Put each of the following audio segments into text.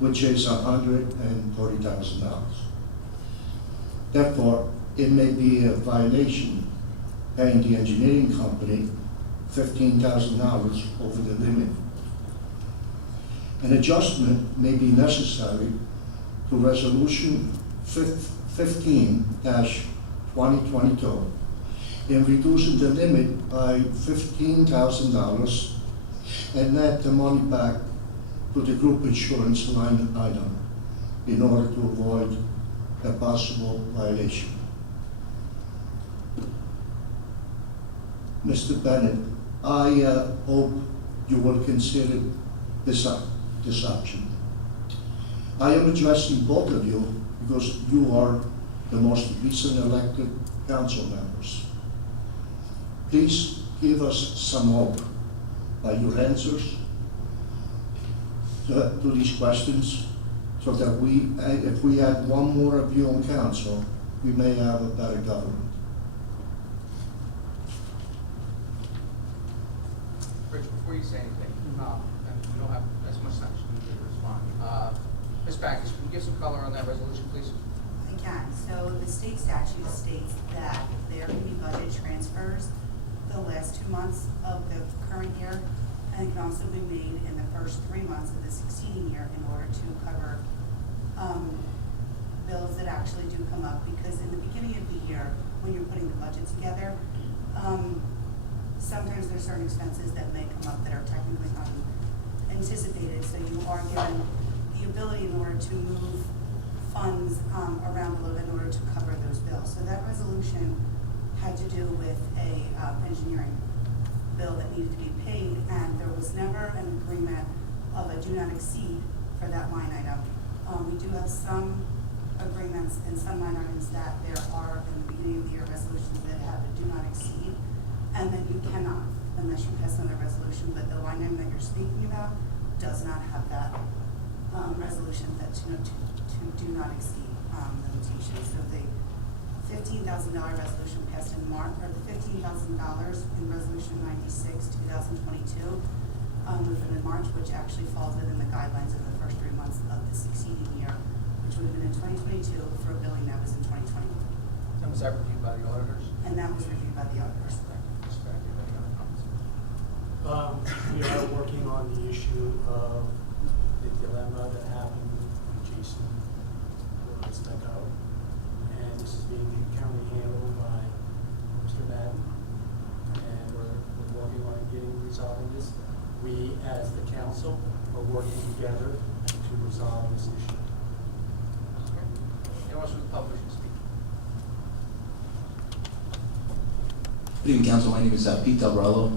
which is $140,000. Therefore, it may be a violation paying the engineering company $15,000 over the limit. An adjustment may be necessary to Resolution 15-2022 in reducing the limit by $15,000 and add the money back to the group insurance line item in order to avoid a possible violation. Mr. Bennett, I hope you will consider this option. I am addressing both of you because you are the most recent elected council members. Please give us some hope by your answers to these questions so that if we had one more of you on council, we may have a better government. Rich, before you say anything, and we don't have as much time to respond. Ms. Backus, can you give some color on that resolution, please? I can. So the state statute states that there can be budget transfers the last 2 months of the current year, and it can also be made in the first 3 months of the succeeding year in order to cover bills that actually do come up. Because in the beginning of the year, when you're putting the budget together, sometimes there's certain expenses that may come up that are technically unanticipated, so you are given the ability in order to move funds around a little bit in order to cover those bills. So that resolution had to do with a engineering bill that needed to be paid, and there was never an agreement of a do not exceed for that line item. We do have some agreements and some line items that there are in the beginning of the year resolutions that have a do not exceed, and then you cannot unless you pass another resolution, but the line item that you're speaking about does not have that resolution that to do not exceed limitations. So the $15,000 resolution passed in March, or the $15,000 in Resolution 96, 2022, moved in March, which actually falls within the guidelines of the first 3 months of the succeeding year, which would have been in 2022 for a billing that was in 2021. And was that reviewed by the auditors? And that was reviewed by the auditors. Ms. Backus, any other comments? We are working on the issue of the dilemma that happened with Jason Stucco, and this is being currently handled by Mr. Madden, and we're working on resolving this. We, as the council, are working together to resolve this issue. Anyone else from the public who speak? Good evening, Council. My name is Pete Delbrello,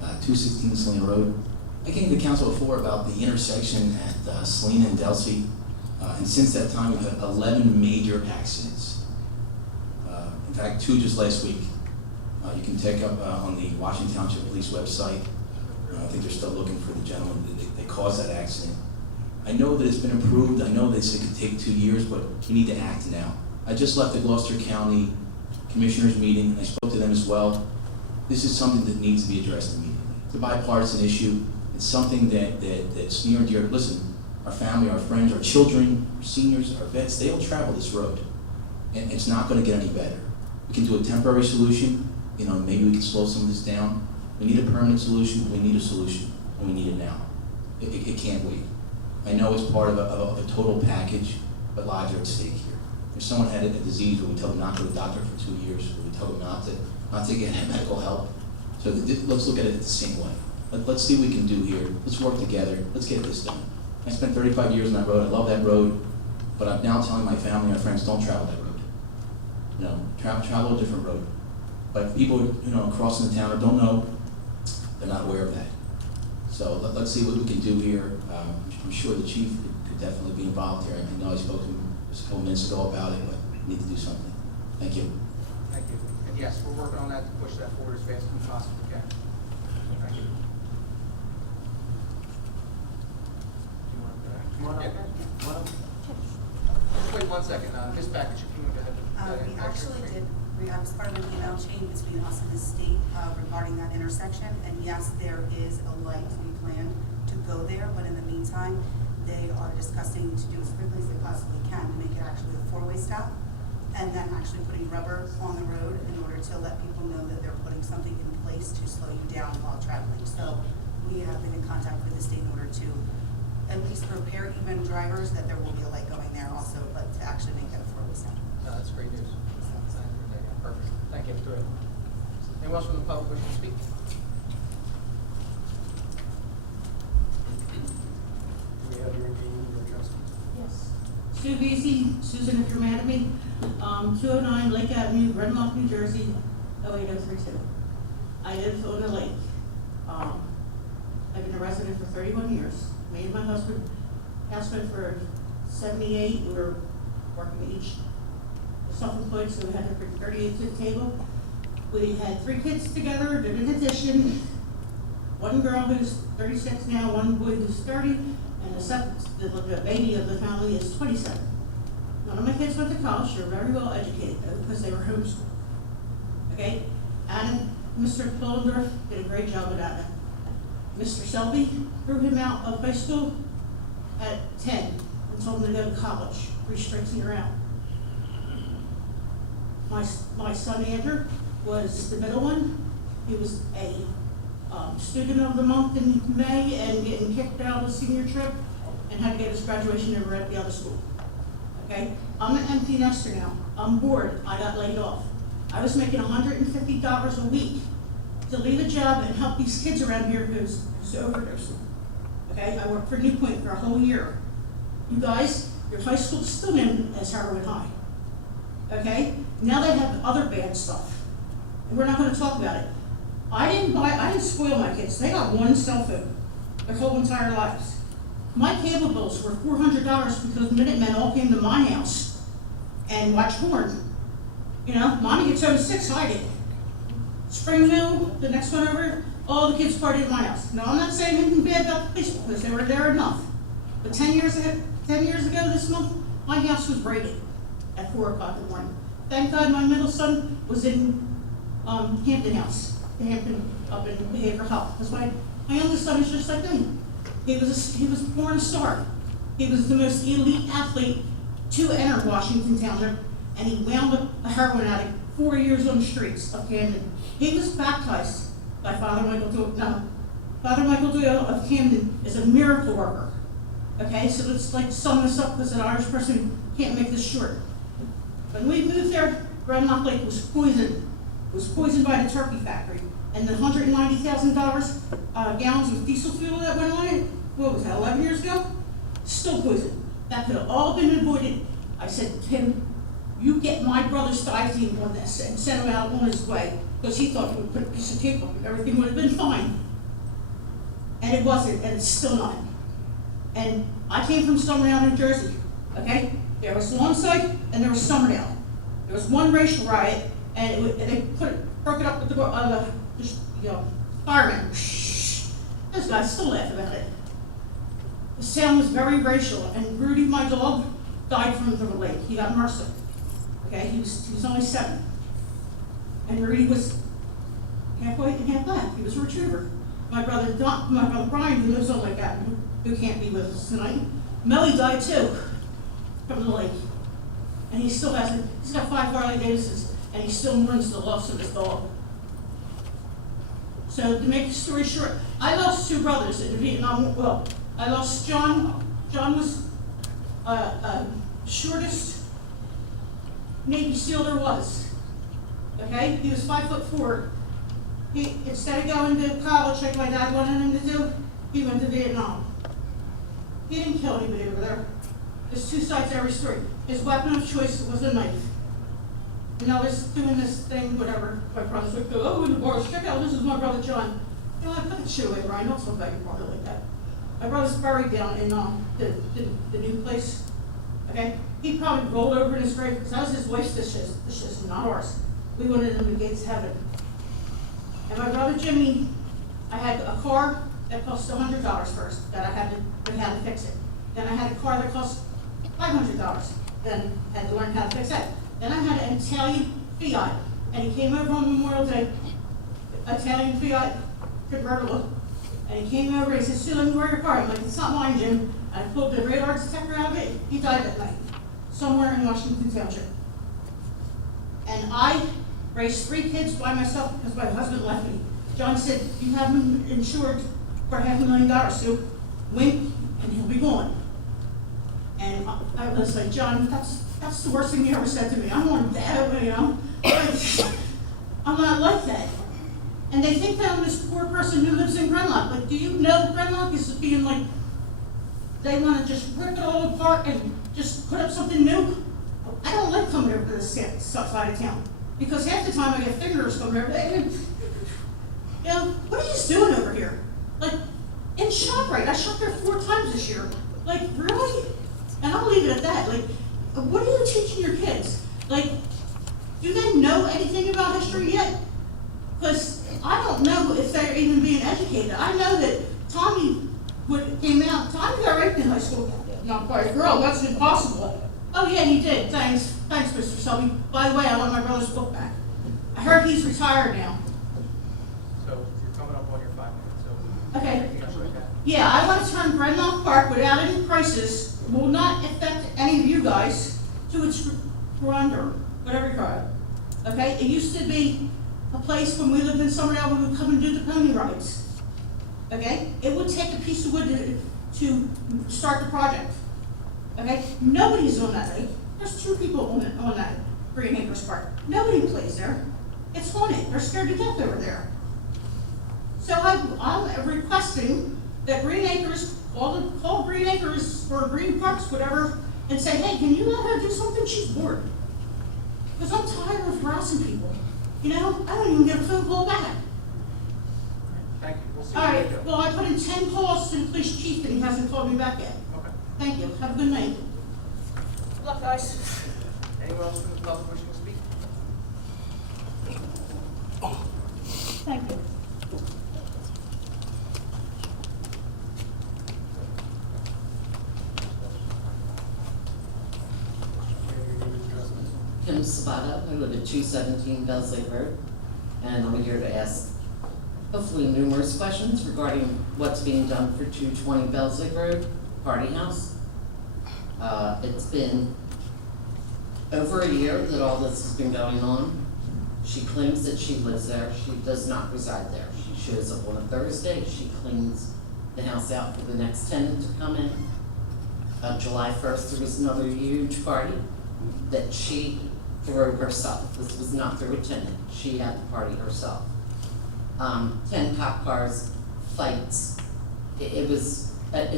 216 Saline Road. I came to the council before about the intersection at Saline and Delsey, and since that time we've had 11 major accidents. In fact, 2 just last week. You can take up on the Washington Township Police website. I think they're still looking for the gentleman that caused that accident. I know that it's been improved. I know that it could take 2 years, but we need to act now. I just left the Gloucester County Commissioners meeting. I spoke to them as well. This is something that needs to be addressed immediately. It's a bipartisan issue. It's something that's near and dear. Listen, our family, our friends, our children, our seniors, our vets, they all travel this road. And it's not going to get any better. We can do a temporary solution. Maybe we can slow some of this down. We need a permanent solution. We need a solution, and we need it now. It can't wait. I know it's part of a total package, but lives are at stake here. If someone had a disease where we tell them not to go to the doctor for 2 years, where we tell them not to get medical help. So let's look at it the same way. Let's see what we can do here. Let's work together. Let's get this done. I spent 35 years on that road. I love that road, but I'm now telling my family and friends, don't travel that road. Travel a different road. But people, crossing the town or don't know, they're not aware of that. So let's see what we can do here. I'm sure the chief could definitely be involved here. I know I spoke to him just a couple minutes ago about it, but we need to do something. Thank you. Thank you. And yes, we're working on that to push that forward as fast as we possibly can. Thank you. Do you want to go ahead? Come on up. Yeah. Come on up. Just wait 1 second. Ms. Backus, you can go ahead. We actually did, I was part of an email chain between us and the state regarding that intersection, and yes, there is a light we plan to go there, but in the meantime, they are discussing to do as quickly as they possibly can to make it actually a four-way stop, and then actually putting rubber on the road in order to let people know that they're putting something in place to slow you down while traveling. So we have been in contact with the state in order to at least prepare even drivers that there will be a light going there also, but to actually make that a four-way stop. That's great news. Perfect, thank you. Anyone else from the public wishing to speak? Do we have your name and your address? Yes. Sue Vesey, Susan, if you're mad at me, 209 Lake Avenue, Red Rock, New Jersey, 08032. I live on the lake. I've been a resident for 31 years. Me and my husband, houseman for 78. We were working each self-employed, so we had to bring 38 to the table. We had 3 kids together, did an addition. One girl who's 36 now, one boy who's 30, and the baby of the family is 27. None of my kids went to college. They're very well educated though, because they were homeschooled. Okay? And Mr. Pullendorf did a great job of that. Mr. Selby threw him out of high school at 10 and told him to go to college, restricting her out. My son Andrew was the middle one. He was a student of the month in May and getting kicked out of the senior trip and had to get his graduation over at the other school. Okay? I'm an empty nester now. I'm bored. I got laid off. I was making $150 a week to leave a job and help these kids around here who's overdosing. Okay? I worked for New Point for a whole year. You guys, your high school's still known as Heroin High. Okay? Now they have other bad stuff. And we're not going to talk about it. I didn't spoil my kids. They got one cell phone their whole entire lives. My cable bills were $400 because Minutemen all came to my house and watched porn. You know, Mommy gets home at 6, I did. Springville, the next one over, all the kids partied at my house. No, I'm not saying anything bad about the police because they were there enough. But 10 years ago this month, my house was raided at 4 o'clock in the morning. Thank God my middle son was in Hampton House, Hampton up in behavioral health. Because my youngest son is just like me. He was born a star. He was the most elite athlete to enter Washington Township, and he wound up a heroin addict 4 years on the streets of Camden. He was baptized by Father Michael Doyle. No, Father Michael Doyle of Camden is a miracle worker. Okay, so let's like sum this up because an Irish person can't make this short. When we moved there, Red Rock Lake was poisoned. It was poisoned by the turkey factory. And the $190,000 gallons of diesel fuel that went on it, what was that, 11 years ago? Still poisoned. That could have all been avoided. I said, Tim, you get my brother's team on this and send him out on his way. Because he thought he would put a piece of tape on it, everything would have been fine. And it wasn't, and it's still not. And I came from Somerdale, New Jersey, okay? There was Lawnside and there was Somerdale. There was one racial riot, and they broke it up with the firemen. Those guys still laugh about it. This town was very racial, and Rudy, my dog, died from the lake. He got MRSA. Okay, he was only 7. And Rudy was half white and half black. He was a retriever. My brother Brian, who lives on Lake Avenue, who can't be with us tonight, Melly died too from the lake. And he still has it. He's got 5 Harley Davidsons, and he still mourns the loss of his dog. So to make the story short, I lost 2 brothers in the Vietnam War. Well, I lost John. John was shortest Navy SEAL there was. Okay, he was 5'4". He, instead of going to college like my dad wanted him to do, he went to Vietnam. He didn't kill anybody over there. There's 2 sides to every story. His weapon of choice was a knife. And I was doing this thing, whatever. My brothers would go, oh, in the bars, check out, this is my brother John. You know, I put the shit away, Brian. Don't talk about your brother like that. My brother's buried down in the new place. Okay? He probably rolled over in his grave because that was his wife's dishes, not ours. We wanted him to the gates of heaven. And my brother Jimmy, I had a car that cost $100 first, that we had to fix it. Then I had a car that cost $500, then had to learn how to fix that. Then I had an Italian Fiat, and he came over on Memorial Day, Italian Fiat convertible, and he came over and he said, Sue, let me borrow your car. I'm like, it's not mine, Jim. I pulled the radar detector out of it, he died at night, somewhere in Washington Township. And I raised 3 kids by myself because my husband left me. John said, you have him insured for $500,000, so wink and he'll be gone. And I was like, John, that's the worst thing you ever said to me. I'm on that, you know? I'm not like that. And they think that I'm this poor person who lives in Grenlock. Like, do you know Grenlock is being like, they want to just rip it all apart and just put up something new? I don't like coming over to this side of town, because half the time I get fingers coming over there. You know, what are you doing over here? Like, in ShopRite, I shopped there 4 times this year. Like, really? And I'll leave it at that. Like, what are you teaching your kids? Like, do they know anything about history yet? Because I don't know if they're even being educated. I know that Tommy came out, Tommy got raped in high school. Not quite a girl, that's impossible. Oh yeah, he did, thanks, Mr. Selby. By the way, I want my brother's book back. I heard he's retired now. So you're coming up on your 5 minutes, so. Okay. Anything else like that? Yeah, I want to turn Grenlock Park without any crisis, will not affect any of you guys, to its grandeur, whatever you call it. Okay, it used to be a place when we lived in Summerall, we would come and do the pony rides. Okay, it would take a piece of wood to start the project. Okay, nobody's on that lake. There's 2 people on that Green Acres Park. Nobody plays there. It's haunted. They're scared to death over there. So I'm requesting that Green Acres, call Green Acres or Green Parks, whatever, and say, hey, can you let her do something? She's bored. Because I'm tired of harassing people. You know, I don't even get a phone call back. Thank you, we'll see. All what right, we do. well, I put in 10 calls to the police chief and he hasn't called me back yet. Okay. Thank you. Have a good night. Good luck, guys. Anyone else from the public wishing to speak? Thank you. Kim Sabata, I live at 217 Bells Lake Road, and I'm here to ask hopefully numerous questions regarding what's being done for 220 Bells Lake Road, Party House. It's been over a year that all this has been going on. She claims that she lives there. She does not reside there. She shows up on a Thursday. She cleans the house out for the next tenant to come in. July 1st, there was another huge party that she threw herself. This was not through a tenant. She had the party herself. 10 cop cars, fights. It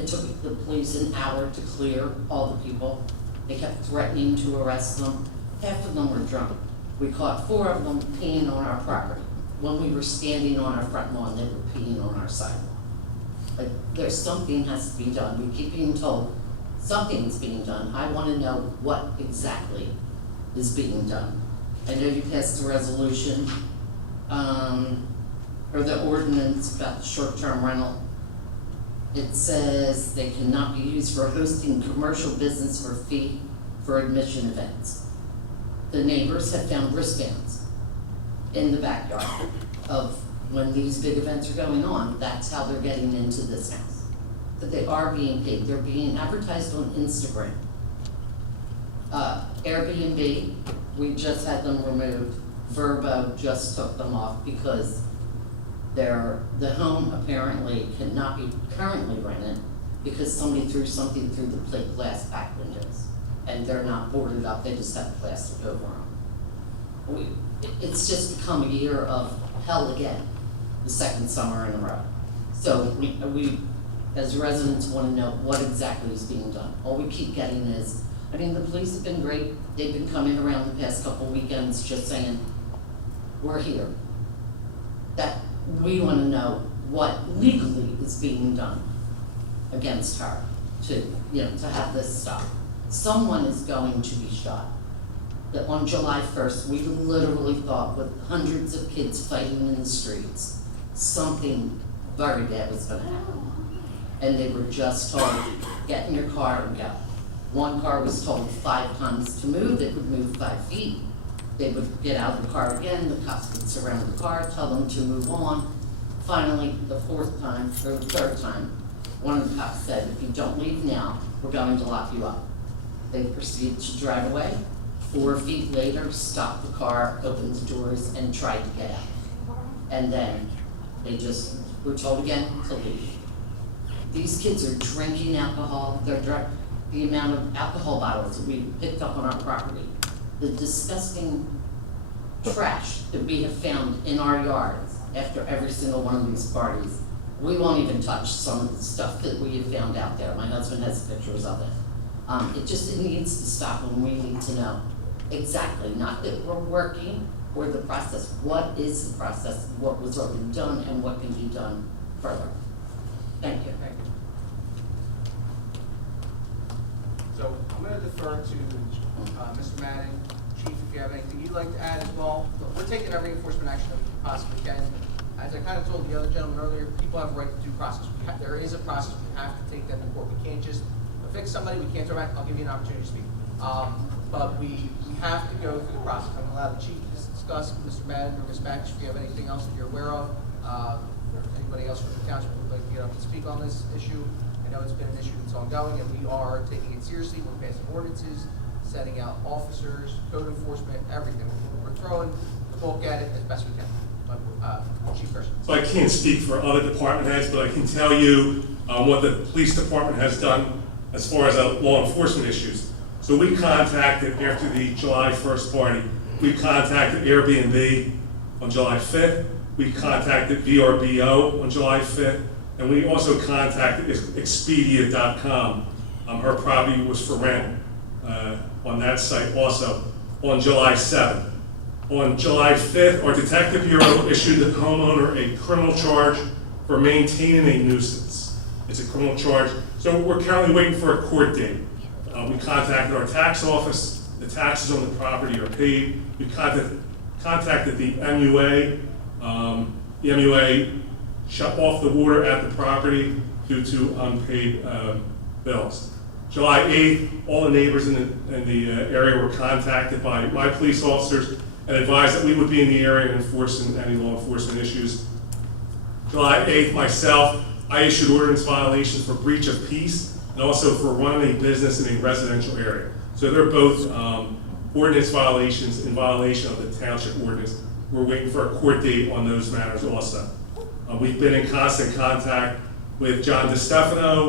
took the police an hour to clear all the people. They kept threatening to arrest them. Half of them were drunk. We caught 4 of them peeing on our property. When we were standing on our front lawn, they were peeing on our sidewalk. Like, there's something has to be done. We keep being told something's being done. I want to know what exactly is being done. I know you passed the resolution, or the ordinance about the short-term rental. It says they cannot be used for hosting commercial business or fee for admission events. The neighbors have found wristbands in the backyard of when these big events are going on. That's how they're getting into this house. But they are being paid. They're being advertised on Instagram. Airbnb, we just had them removed. Verbo just took them off because the home apparently cannot be currently rented because somebody threw something through the plate glass back windows. And they're not boarded up, they just have plastic over them. It's just become a year of hell again, the 2nd summer in a row. So we as residents want to know what exactly is being done. All we keep getting is, I mean, the police have been great. They've been coming around the past couple weekends just saying, we're here. That we want to know what legally is being done against her to have this stop. Someone is going to be shot. That on July 1st, we literally thought with hundreds of kids fighting in the streets, something very bad was going to happen. And they were just told, get in your car and go. One car was told 5 times to move, it would move 5 feet. They would get out of the car again, the cops would surround the car, tell them to move on. Finally, the 4th time, or the 3rd time, one of the cops said, if you don't leave now, we're going to lock you up. They proceeded to drive away. 4 feet later, stopped the car, opened the doors, and tried to get out. And then they just were told again to leave. These kids are drinking alcohol, the amount of alcohol bottles that we picked up on our property, the disgusting trash that we have found in our yards after every single one of these parties. We won't even touch some of the stuff that we have found out there. My husband has pictures of it. It needs to stop, and we need to know exactly, not that we're working or the process, what is the process, what was already done, and what can be done further. Thank you. Thank you. So I'm gonna defer to, Mr. Manning. Chief, if you have anything you'd like to add as well. Look, we're taking every enforcement action that we possibly can. As I kind of told the other gentleman earlier, people have a right to due process. There is a process, we have to take them to court. We can't just fix somebody, we can't throw back, I'll give you an opportunity to speak. But we have to go through the process. I'm gonna allow the chief to discuss, Mr. Madden or Ms. Batch, if you have anything else that you're aware of. Or anybody else from the township would like to get up and speak on this issue. I know it's been an issue that's ongoing, and we are taking it seriously. We're passing ordinances, setting out officers, code enforcement, everything. We're throwing the book at it as best we can. But, Chief Person. So I can't speak for other department heads, but I can tell you what the police department has done as far as law enforcement issues. So we contacted, after the July 1st party, we contacted Airbnb on July 5th. We contacted VRBO on July 5th. And we also contacted Expedia.com. Her property was for rent on that site also on July 7th. On July 5th, our detective bureau issued the homeowner a criminal charge for maintaining a nuisance. It's a criminal charge. So we're currently waiting for a court date. We contacted our tax office. The taxes on the property are paid. We contacted the MUA. The MUA shut off the water at the property due to unpaid bills. July 8th, all the neighbors in the area were contacted by my police officers and advised that we would be in the area enforcing any law enforcement issues. July 8th, myself, I issued ordinance violations for breach of peace and also for running a business in a residential area. So they're both ordinance violations in violation of the township ordinance. We're waiting for a court date on those matters also. We've been in constant contact with John DeStefano,